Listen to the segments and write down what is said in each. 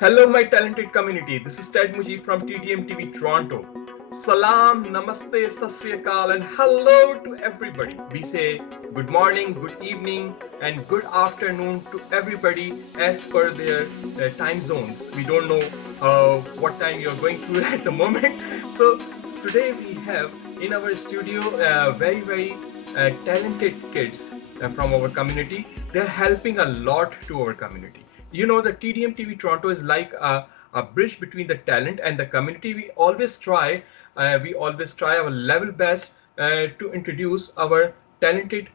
Hello, my talented community. This is Ted Muji from TDM TV Toronto. Salam, namaste, sat sri akal, and hello to everybody. We say good morning, good evening, and good afternoon to everybody as per their time zones. We don't know what time you're going through at the moment. So, today we have in our studio very talented kids from our community. They're helping a lot to our community. You know, the TDM TV Toronto is like a bridge between the talent and the community. We always try our level best to introduce our talented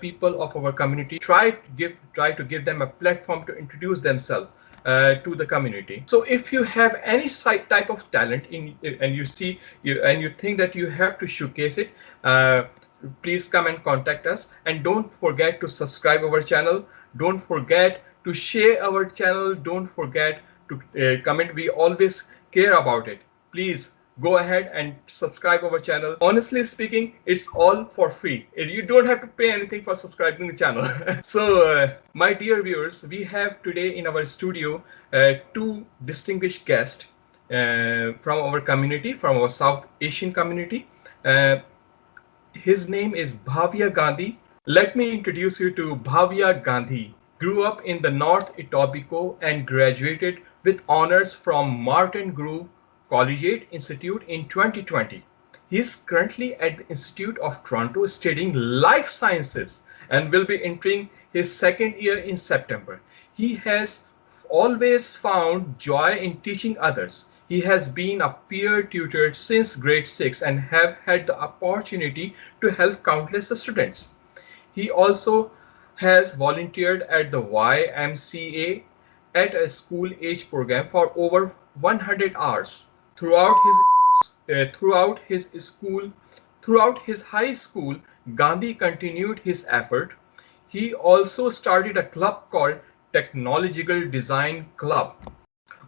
people of our community. Try to give them a platform to introduce themselves to the community. So if you have any type of talent and you think that you have to showcase it, please come and contact us, and don't forget to subscribe our channel. Don't forget to share our channel. Don't forget to comment. We always care about it. Please go ahead and subscribe our channel. Honestly speaking, it's all for free. You don't have to pay anything for subscribing the channel. So my dear viewers, we have today in our studio two distinguished guests from our community, from our South Asian community. uh, his name is Bhavya Gandhi. Let me introduce you to Bhavya Gandhi. Grew up in the North Etobicoke and graduated with honors from Martingrove Collegiate Institute in 2020. He is currently at the Institute of Toronto studying life sciences and will be entering his second year in September. He has always found joy in teaching others. He has been a peer tutor since grade 6 and have had the opportunity to help countless students. He also has volunteered at the YMCA at a school age program for over 100 hours. Throughout his high school, Gandhi continued his effort. He also started a club called Technological Design Club.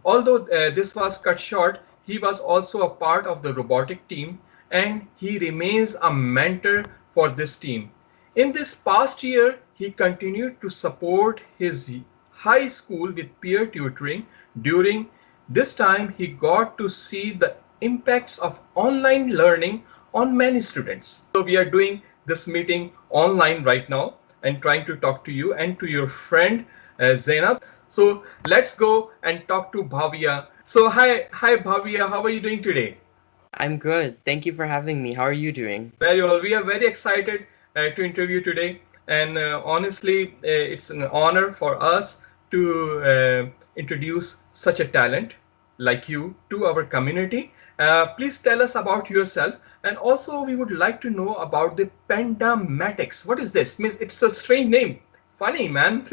Although this was cut short, he was also a part of the robotic team, and he remains a mentor for this team. In this past year, he continued to support his high school with peer tutoring. During this time, he got to see the impacts of online learning on many students. So we are doing this meeting online right now and trying to talk to you and to your friend Zainab. So let's go and talk to Bhavya. So hi Bhavya, how are you doing today? I'm good. Thank you for having me. How are you doing? Very well. We are very excited to interview today, and honestly, it's an honor for us to introduce such a talent like you to our community. Please tell us about yourself, and also we would like to know about the Pandematics. What is this? Miss, it's a strange name. Funny, man.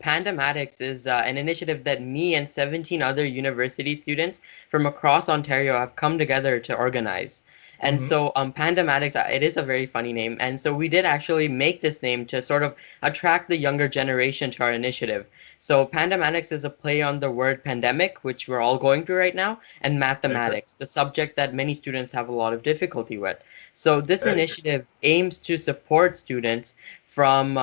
Pandematics is an initiative that me and 17 other university students from across Ontario have come together to organize. Hmm. Pandematics, it is a very funny name. And so we did actually make this name to sort of attract the younger generation to our initiative. So Pandematics is a play on the word pandemic, which we're all going through right now, and Very good. mathematics, the subject that many students have a lot of difficulty with. So this Very good. initiative aims to support students from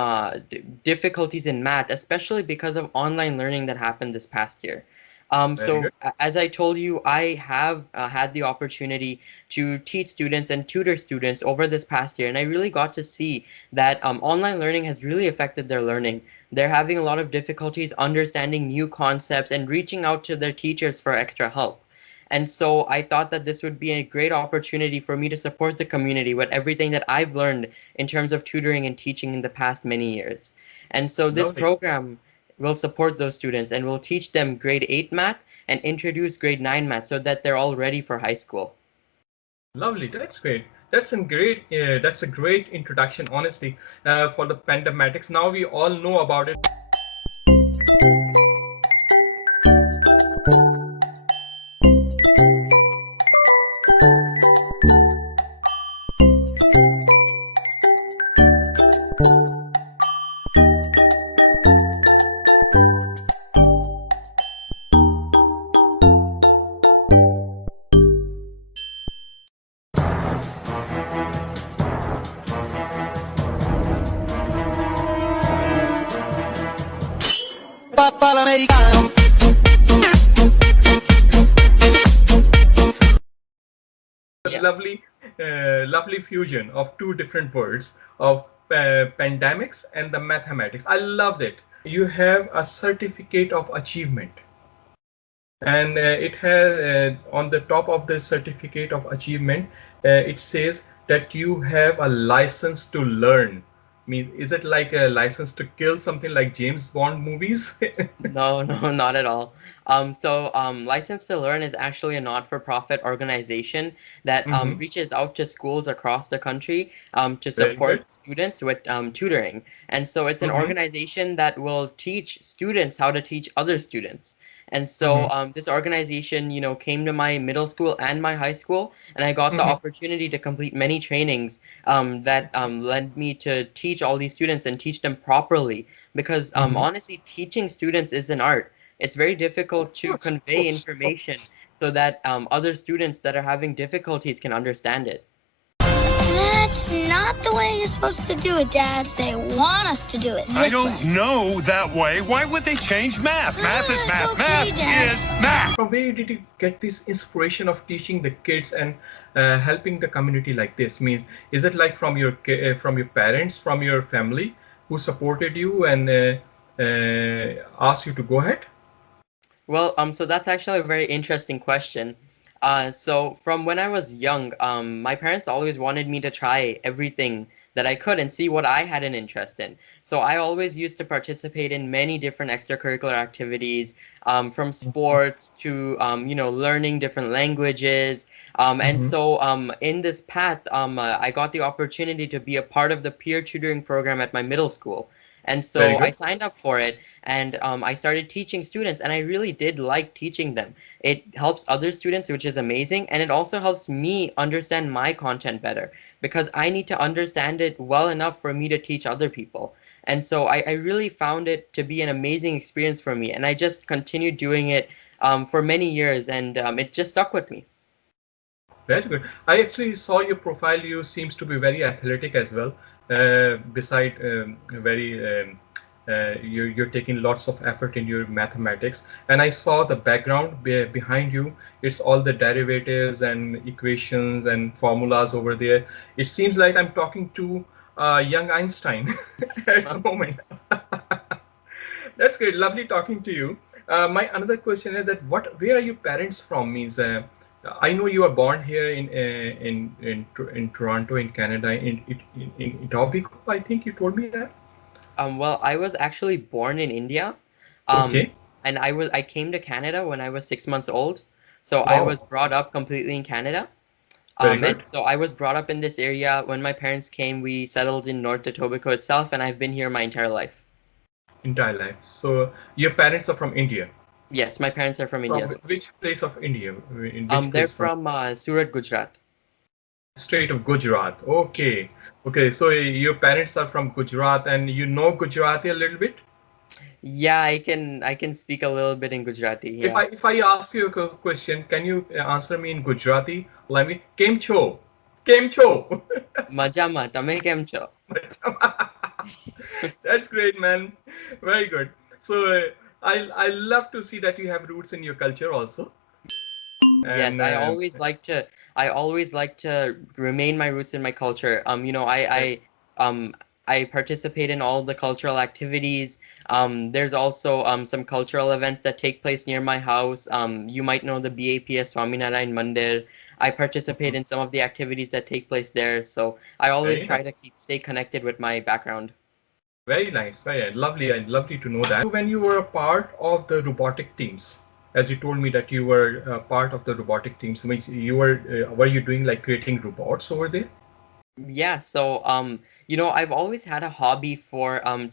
difficulties in math, especially because of online learning that happened this past year. Very good. As I told you, I have had the opportunity to teach students and tutor students over this past year, and I really got to see that online learning has really affected their learning. They're having a lot of difficulties understanding new concepts and reaching out to their teachers for extra help. And so I thought that this would be a great opportunity for me to support the community with everything that I've learned in terms of tutoring and teaching in the past many years. And so this Lovely. program will support those students and will teach them grade 8 math and introduce grade 9 math so that they're all ready for high school. Lovely, that's great. That's a great introduction, honestly, for the Pandematics. Now we all know about it. Such Yeah. lovely fusion of two different words of pandemics and the mathematics. I loved it. You have a certificate of achievement, and it has on the top of the certificate of achievement, it says that you have a license to learn. Mean, is it like a license to kill, something like James Bond movies? No, no, not at all. License to Learn is actually a not-for-profit organization that Hmm. reaches out to schools across the country to Very support good. students with tutoring. And so it's an Hmm. organization that will teach students how to teach other students. And so Hmm. this organization, came to my middle school and my high school, and I got the Hmm. opportunity to complete many trainings that led me to teach all these students and teach them properly because Hmm. honestly, teaching students is an art. It's very difficult Of to course, of convey course. information so that other students that are having difficulties can understand it. That's not the way you're supposed to do it, Dad. They want us to do it this way. I don't know that way. Why would they change math? Math is math. Okay, Math Dad. is math. From where did you get this inspiration of teaching the kids and helping the community like this? Means, is it like from your parents, from your family, who supported you and asked you to go ahead? Well, so that's actually a very interesting question. So from when I was young, my parents always wanted me to try everything that I could and see what I had an interest in. So I always used to participate in many different extracurricular activities, from sports to learning different languages. And Hmm. so in this path, I got the opportunity to be a part of the peer tutoring program at my middle school. And Very so I good. signed up for it and I started teaching students, and I really did like teaching them. It helps other students, which is amazing, and it also helps me understand my content better because I need to understand it well enough for me to teach other people. And so I really found it to be an amazing experience for me, and I just continued doing it for many years, and it just stuck with me. Very good. I actually saw your profile. You seems to be very athletic as well. Beside very, you're taking lots of effort in your mathematics. And I saw the background behind you. It's all the derivatives and equations and formulas over there. It seems like I'm talking to young Einstein at the moment. That's great. Lovely talking to you. My another question is that where are your parents from? Means I know you are born here in Toronto, in Canada, in Etobicoke. I think you told me that. Well, I was actually born in India, Okay. and I came to Canada when I was 6 months old. So I Wow. was brought up completely in Canada. Very And good. so I was brought up in this area. When my parents came, we settled in North Etobicoke itself, and I've been here my entire life. Entire life. So your parents are from India. Yes, my parents are from India From as well. which place of India? In which They're place from? from Surat, Gujarat. State of Gujarat. Okay. Yes. Okay. So your parents are from Gujarat, and you know Gujarati a little bit. Yeah, I can speak a little bit in Gujarati. If Yeah. I ask you a question, can you answer me in Gujarati? Let me. Kem cho? Kem cho? Majama, તમે કેમ છો? That's great, man. Very good. So I love to see that you have roots in your culture also. Yes, And I always like to remain my roots in my culture. I participate in all the cultural activities. There's also some cultural events that take place near my house. You might know the BAPS Swaminarayan Mandir. I participate in some of the activities that take place there, so I always very try to nice. stay connected with my background. Very nice. Very lovely. I'd lovely to know that. When you were a part of the robotic teams, as you told me that you were part of the robotic teams, which you were you doing like creating robots over there? Yeah, so I've always had a hobby for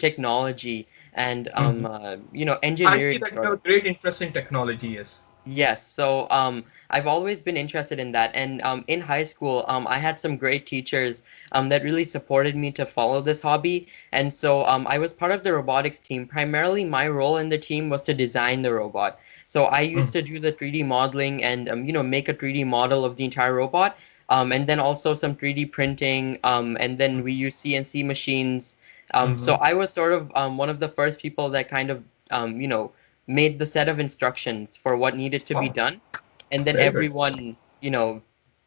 technology and Mhm. I see engineering that you sort have of. a great interest in technology. Yes. Yes, so I've always been interested in that, and in high school, I had some great teachers that really supported me to follow this hobby, and so I was part of the robotics team. Primarily, my role in the team was to design the robot. So I used Mhm. to do the 3D modeling and make a 3D model of the entire robot, and then also some 3D printing, and then we use CNC machines. So Mhm. I was sort of one of the first people that kind of made the set of instructions for what needed to be Wow, done, and then very good. everyone,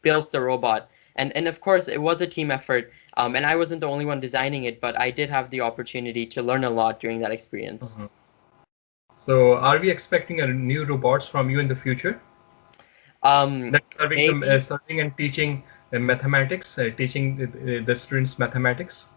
built the robot. And of course, it was a team effort. And I wasn't the only one designing it, but I did have the opportunity to learn a lot during that experience. Mhm. So, are we expecting a new robots from you in the future? That's Maybe. serving and teaching mathematics, teaching the students mathematics.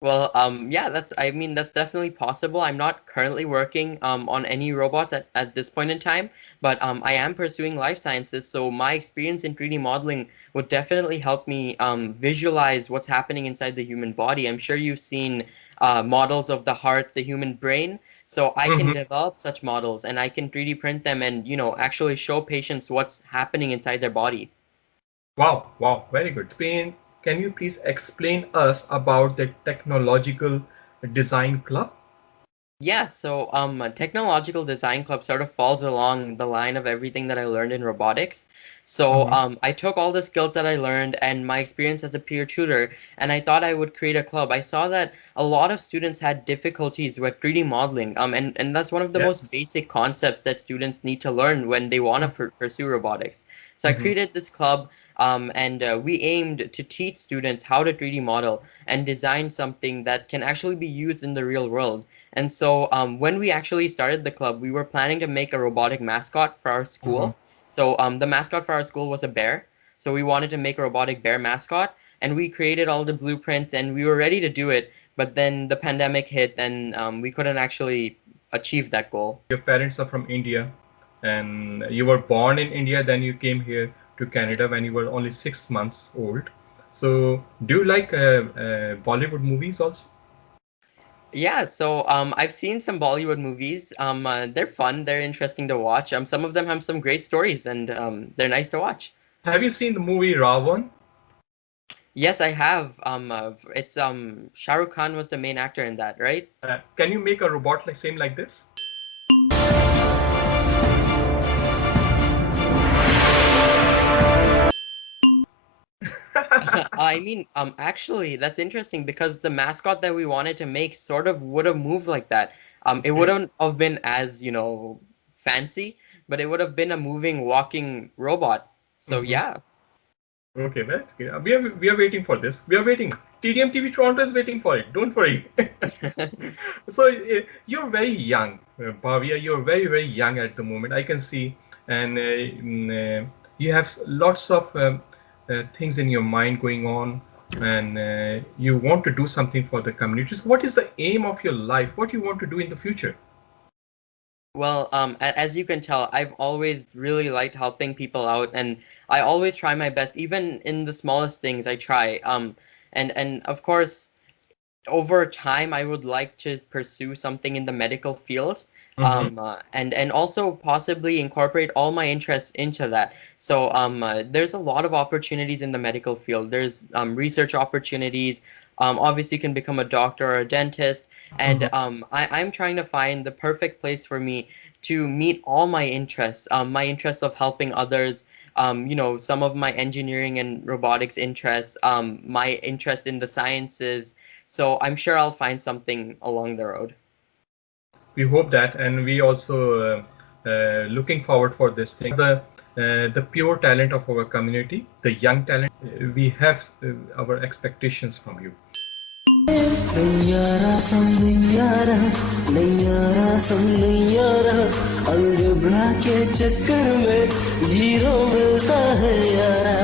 Well, yeah, I mean, that's definitely possible. I'm not currently working on any robots at this point in time, but I am pursuing life sciences, so my experience in 3D modeling would definitely help me visualize what's happening inside the human body. I'm sure you've seen models of the heart, the human brain, so I can Hmm. develop such models and I can 3D print them and, actually show patients what's happening inside their body. Wow, wow, very good. Spain, can you please explain us about the technological design club? Yeah, so a technological design club sort of falls along the line of everything that I learned in robotics. So Hmm. I took all the skills that I learned and my experience as a peer tutor, and I thought I would create a club. I saw that a lot of students had difficulties with 3D modeling, and that's one of the most Yes. basic concepts that students need to learn when they want to pursue robotics. So I Hmm. created this club, and we aimed to teach students how to 3D model and design something that can actually be used in the real world. And so when we actually started the club, we were planning to make a robotic mascot for our Hmm. school. So the mascot for our school was a bear. So we wanted to make a robotic bear mascot, and we created all the blueprints, and we were ready to do it. But then the pandemic hit, and we couldn't actually achieve that goal. Your parents are from India, and you were born in India, then you came here to Canada when you were only 6 months old. So, do you like Bollywood movies also? Yeah, so I've seen some Bollywood movies. They're fun, they're interesting to watch. Some of them have some great stories, and they're nice to watch. Have you seen the movie Ravan? Yes, I have. It's Shah Rukh Khan was the main actor in that, right? Can you make a robot like same like this? I mean, actually, that's interesting because the mascot that we wanted to make sort of would have moved like that. It Okay. wouldn't have been as, fancy, but it would have been a moving, walking robot. So Hmm. yeah. Okay, that's good. We are waiting for this. We are waiting. TDM TV Toronto is waiting for it. Don't worry. So you're very young, Bhavia. You're very young at the moment. I can see, and you have lots of things in your mind going on, and you want to do something for the community. So what is the aim of your life? What you want to do in the future? Well, as you can tell, I've always really liked helping people out, and I always try my best, even in the smallest things. I try. And of course, over time, I would like to pursue something in the medical field, Mm-hmm. and also possibly incorporate all my interests into that. So there's a lot of opportunities in the medical field. There's research opportunities. Obviously, you can become a doctor or a dentist, and I'm trying to find the perfect place for me to meet all my interests. My interests of helping others. Some of my engineering and robotics interests. My interest in the sciences, so I'm sure I'll find something along the road. We hope that, and we also looking forward for this thing. The pure talent of our community, the young talent. We have our expectations from you. नैयारा सम नैयारा algebra के चक्कर में zero मिलता है यारा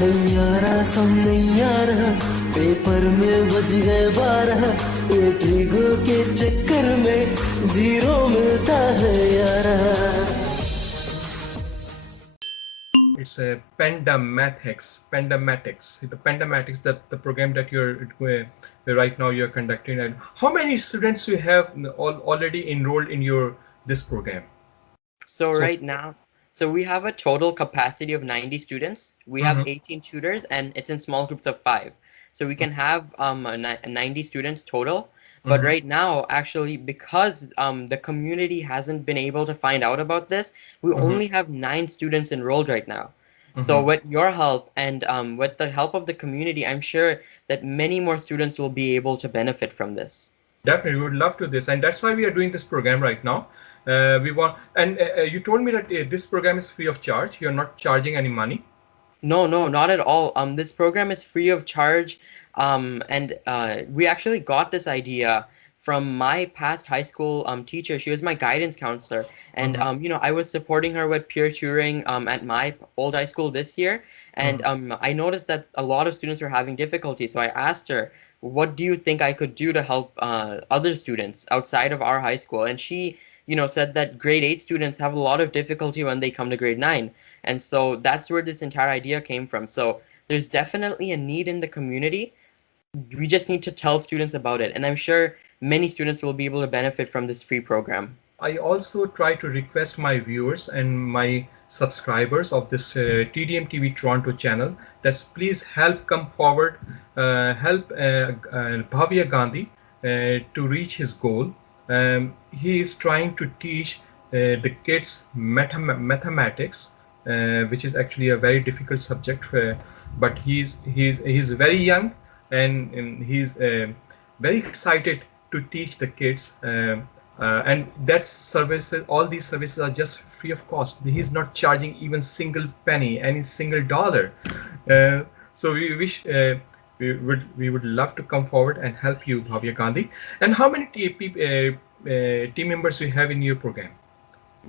नैयारा सम नैयारा पेपर में बज गए 12 ये ट्रिगो के चक्कर में जीरो मिलता है यारा It's a Pandematics. The Pandematics, that the program that you're right now you're conducting. And how many students you have already enrolled in your this program? So So. right now, so we have a total capacity of 90 students. We have Mhm. 18 tutors, and it's in small groups of 5. So we can have 90 students total. But Mhm. right now, actually, because the community hasn't been able to find out about this, we Mhm. only have 9 students enrolled right now. So Mhm. with your help and with the help of the community, I'm sure that many more students will be able to benefit from this. Definitely, we would love to this, and that's why we are doing this program right now. We want, and you told me that this program is free of charge. You're not charging any money. No, no, not at all. This program is free of charge. And we actually got this idea from my past high school teacher. She was my guidance counselor, and Mhm, I was supporting her with peer tutoring at my old high school this year. And mhm. I noticed that a lot of students were having difficulty. So I asked her, "What do you think I could do to help other students outside of our high school?" And she, said that grade 8 students have a lot of difficulty when they come to grade 9. And so that's where this entire idea came from. So there's definitely a need in the community. We just need to tell students about it. And I'm sure many students will be able to benefit from this free program. I also try to request my viewers and my subscribers of this TDM TV Toronto channel that please help come forward, help Bhavya Gandhi to reach his goal. He is trying to teach the kids mathematics, which is actually a very difficult subject, but he's very young, and he's very excited to teach the kids. And that services, all these services are just free of cost. He's not charging even single penny, any single dollar. So we wish we would love to come forward and help you, Bhavya Gandhi. And how many team members you have in your program?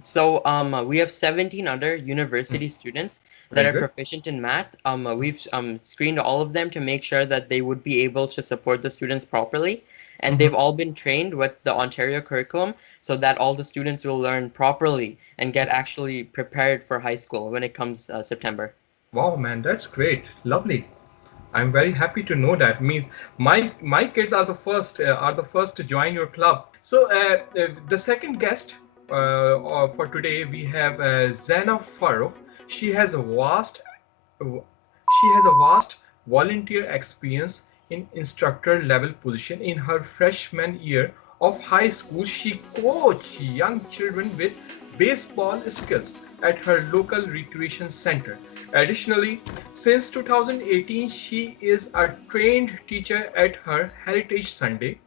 So we have 17 other university students that Very are good. proficient in math. We've screened all of them to make sure that they would be able to support the students properly. And Mhm. they've all been trained with the Ontario curriculum so that all the students will learn properly and get actually prepared for high school when it comes September. Wow, man, that's great. Lovely. I'm very happy to know that. Means my kids are the first to join your club. So the second guest for today we have Zana Farooq. She has a vast volunteer experience in instructor level position. In her freshman year of high school, she coached young children with baseball skills at her local recreation center. Additionally, since 2018, she is a trained teacher at her Heritage Sunday,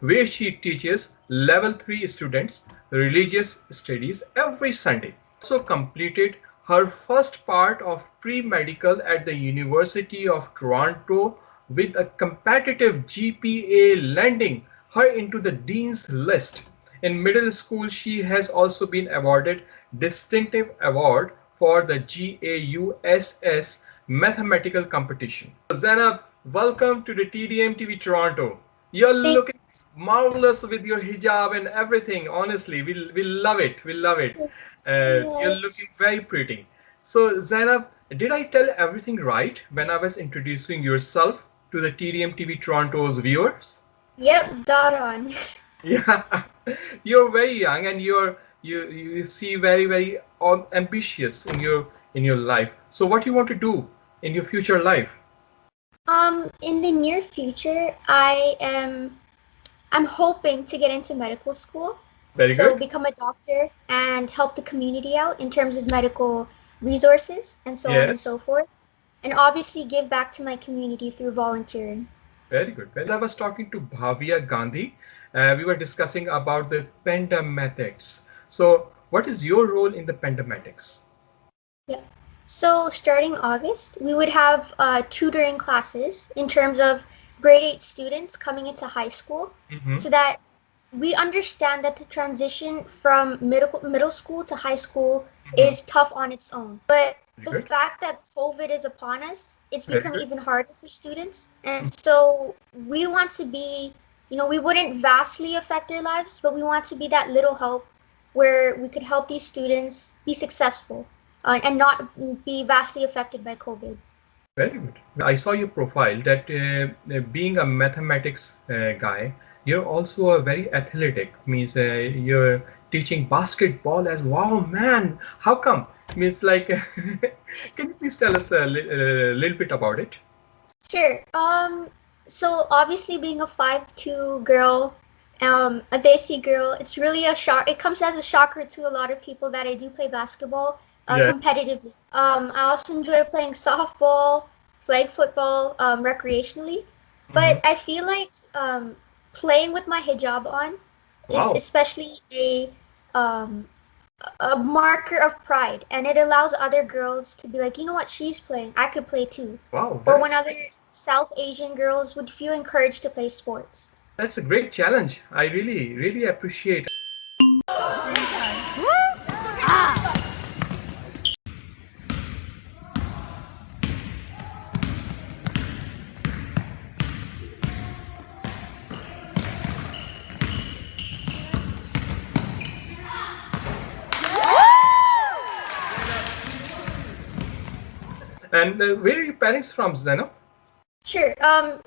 where she teaches level 3 students religious studies every Sunday. Also completed her first part of pre-medical at the University of Toronto with a competitive GPA, landing her into the Dean's List. In middle school, she has also been awarded Distinctive Award for the GAUSS mathematical competition. Zainab, welcome to the TDM TV Toronto. You're Thank looking marvelous with your hijab and everything. Honestly, we love it. We love it. you so You're much. looking very pretty. So, Zainab, did I tell everything right when I was introducing yourself to the TDM TV Toronto's viewers? Yep, dot on. Yeah, you're very young, and you see very ambitious in your life. So, what do you want to do in your future life? In the near future, I'm hoping to get into medical school. Very So good. become a doctor and help the community out in terms of medical resources and so on and Yes. so forth. And obviously give back to my community through volunteering. Very good. As I was talking to Bhavya Gandhi, we were discussing about the Pandematics. So, what is your role in the Pandematics? Yeah. So starting August, we would have tutoring classes in terms of grade 8 students coming into high school Mm-hmm. so that we understand that the transition from middle school to high school Mm-hmm. is tough on its own. But Very the good. fact that COVID is upon us, it's Very become good. even harder for students. And so we want to be, we wouldn't vastly affect their lives, but we want to be that little help where we could help these students be successful and not be vastly affected by COVID. Very good. I saw your profile that being a mathematics guy, you're also a very athletic. Means you're teaching basketball as wow, man. How come? Means like, can you please tell us a little bit about it? Sure. So obviously being a 5'2" girl, a Desi girl, it's really a shock. It comes as a shocker to a lot of people that I do play basketball Yes. competitively. I also enjoy playing softball, flag football, recreationally. Mm-hmm. But I feel like playing with my hijab on is Wow. especially um, a marker of pride, and it allows other girls to be like, you know what, she's playing, I could play too. Wow, Or when other South Asian girls would feel encouraged to play sports. that's a great challenge. I really, really appreciate. And where are your parents from, Zainab? Sure.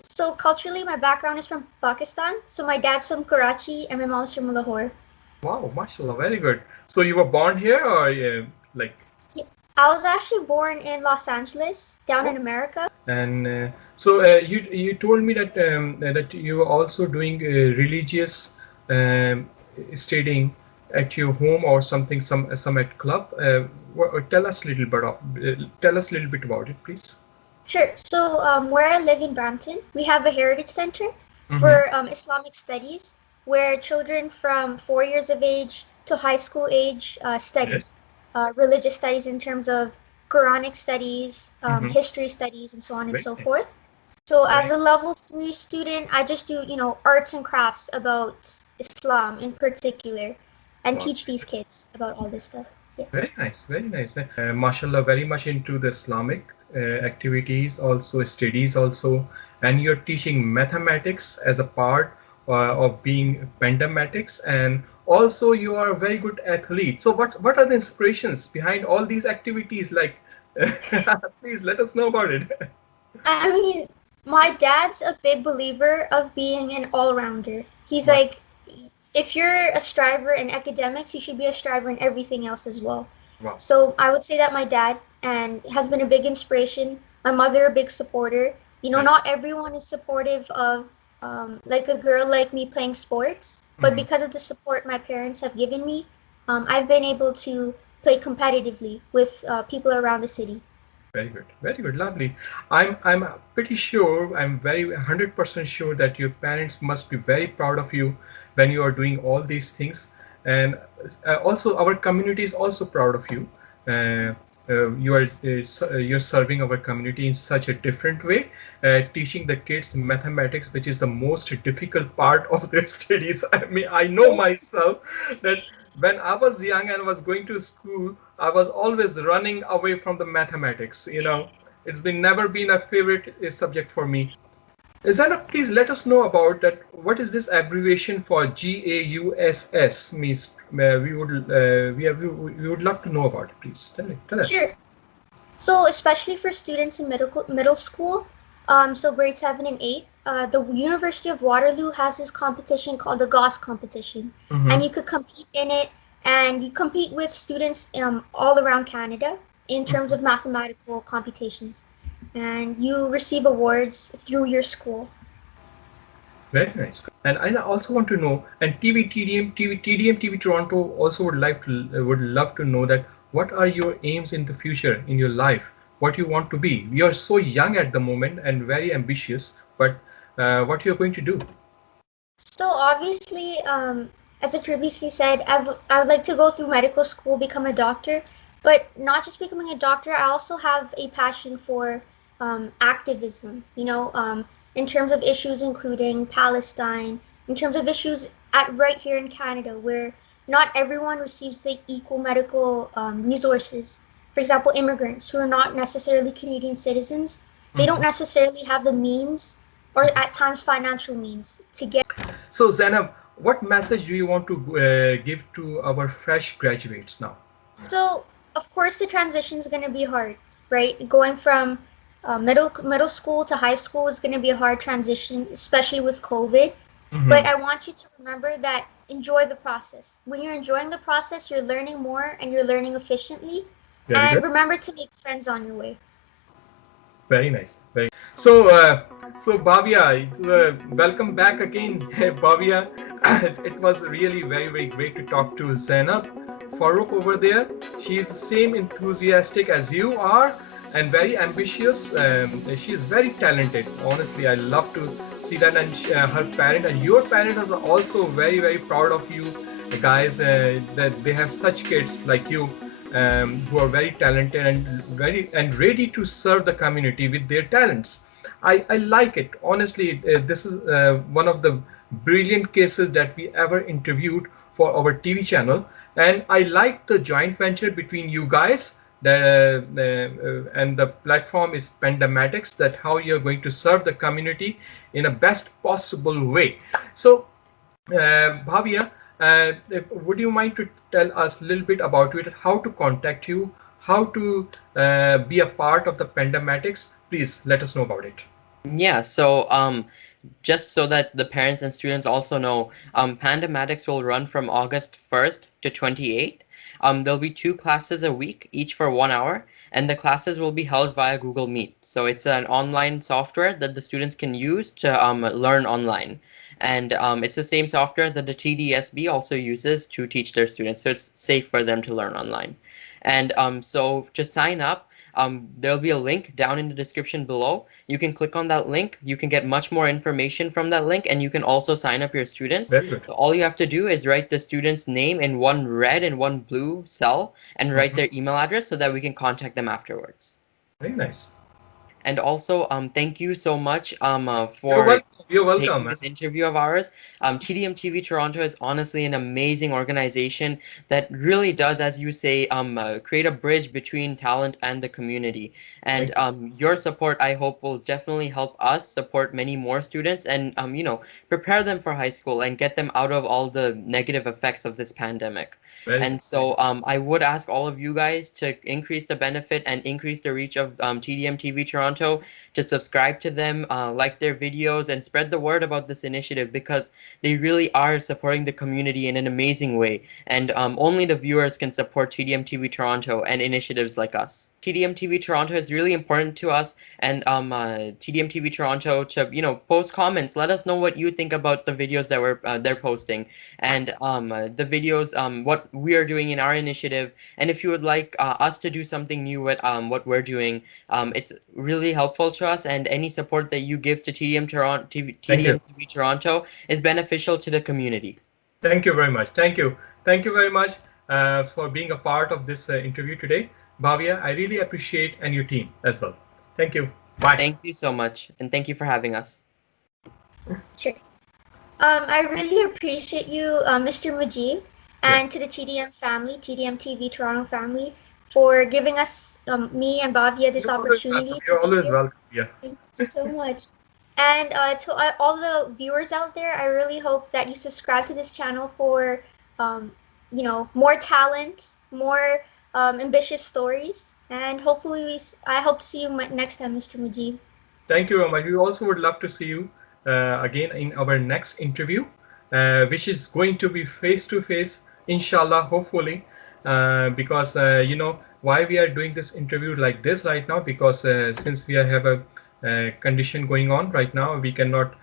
So culturally, my background is from Pakistan. So my dad's from Karachi and my mom's from Lahore. Wow, mashallah, very good. So you were born here, or like? I was actually born in Los Angeles, down in America. And you told me that that you were also doing religious studying at your home or something, some at club. Tell us a little bit about it, please. Sure. So where I live in Brampton, we have a heritage center for Islamic studies, where children from 4 years of age to high school age study. Yes. Religious studies in terms of Quranic studies, history studies, and so on and Very so nice. forth. So as Right. a level 3 student, I just do, arts and crafts about Islam in particular, and Wow. teach these kids about all this stuff. Yeah. Very nice, very nice. Mashallah, very much into the Islamic activities, also studies, also, and you're teaching mathematics as a part of being Pandematics, and also you are a very good athlete. So, what are the inspirations behind all these activities? Like, please let us know about it. I mean, my dad's a big believer of being an all-rounder. He's Wow. like, if you're a striver in academics, you should be a striver in everything else as well. Wow. So I would say that my dad and has been a big inspiration. My mother a big supporter. Right. Not everyone is supportive of like a girl like me playing sports, but because of the support my parents have given me, I've been able to play competitively with people around the city. Very good, lovely. I'm pretty sure, I'm very 100% sure that your parents must be very proud of you when you are doing all these things, and also our community is also proud of you. You're serving our community in such a different way, teaching the kids mathematics, which is the most difficult part of their studies. I mean, I know myself that when I was young and was going to school, I was always running away from the mathematics. It's been never been a favorite subject for me. Zainab, please let us know about that. What is this abbreviation for GAUSS means? We would love to know about it. Please tell us. Sure. So especially for students in middle school, so grade 7 and 8, the University of Waterloo has this competition called the GOS competition, and you could compete in it, and you compete with students all around Canada in terms of mathematical computations, and you receive awards through your school. Very nice. And I also want to know, and TV Toronto also would love to know that what are your aims in the future in your life? What you want to be? You're so young at the moment and very ambitious, but what you're going to do? So obviously, as I previously said, I would like to go through medical school, become a doctor, but not just becoming a doctor. I also have a passion for activism, in terms of issues including Palestine, in terms of issues right here in Canada, where not everyone receives the equal medical resources. For example, immigrants who are not necessarily Canadian citizens, they don't necessarily have the means or at times financial means to get. So Zainab, what message do you want to give to our fresh graduates now? So of course the transition is going to be hard, right? Going from middle school to high school is going to be a hard transition, especially with COVID. But I want you to remember that enjoy the process. When you're enjoying the process, you're learning more and you're learning efficiently. Very And good. remember to make friends on your way. Very nice. So, Bhavya, welcome back again, Bhavya. It was really very great to talk to Zainab. Farouk over there, she is the same enthusiastic as you are and very ambitious. She is very talented. Honestly, I love to see that. And her parent and your parents are also very proud of you, guys, that they have such kids like you, who are very talented and ready to serve the community with their talents. I like it. Honestly, this is one of the brilliant cases that we ever interviewed for our TV channel. And I like the joint venture between you guys. And the platform is Pandematics, that how you're going to serve the community in a best possible way. So, Bhavya, would you mind to tell us a little bit about it, how to contact you, how to be a part of the Pandematics? Please let us know about it. Yeah, so just so that the parents and students also know, Pandematics will run from August 1st to 28th. There'll be 2 classes a week, each for 1 hour, and the classes will be held via Google Meet. So it's an online software that the students can use to learn online. And it's the same software that the TDSB also uses to teach their students. So it's safe for them to learn online. And so to sign up, there'll be a link down in the description below. You can click on that link. You can get much more information from that link, and you can also sign up your students. Very good. So all you have to do is write the student's name in one red and one blue cell and write their email address so that we can contact them afterwards. Very nice. And also, thank you so much You're taking welcome. this interview of ours. TDM TV Toronto is honestly an amazing organization that really does, as you say, create a bridge between talent and the community. And your support, I hope, will definitely help us support many more students and prepare them for high school and get them out of all the negative effects of this pandemic. And so I would ask all of you guys to increase the benefit and increase the reach of TDM TV Toronto, to subscribe to them, like their videos, and spread the word about this initiative, because they really are supporting the community in an amazing way. And only the viewers can support TDM TV Toronto and initiatives like us. TDM TV Toronto is really important to us, and TDM TV Toronto to post comments. Let us know what you think about the videos that they're posting, and the videos what we are doing in our initiative. And if you would like us to do something new with what we're doing, it's really helpful to us, and any support that you give to TDM TV Toronto is beneficial to the community. Thank you very much. Thank you very much for being a part of this interview today, Bhavya. I really appreciate, and your team as well. Thank you. Bye. Thank you so much, and thank you for having us. Sure. I really appreciate you, Mr. Mujib, and to the TDM family, TDM TV Toronto family, for giving us, me and Bhavya, this opportunity. You're always welcome. Yeah. Thank you so much. And to all the viewers out there, I really hope that you subscribe to this channel for, more talent, more ambitious stories, and hopefully I hope to see you next time, Mr. Mujib. Thank you very much. We also would love to see you again in our next interview, which is going to be face-to-face, inshallah, hopefully, because why we are doing this interview like this right now, because since we have a condition going on right now, we cannot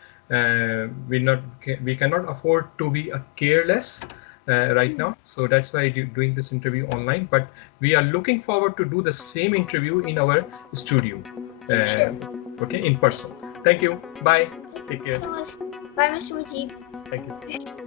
afford to be careless right now. So that's why doing this interview online, but we are looking forward to do the same interview in our studio, okay, in person. Thank you. Bye. Take care. Thank you so much. Bye, Mr. Mujib. Thank you.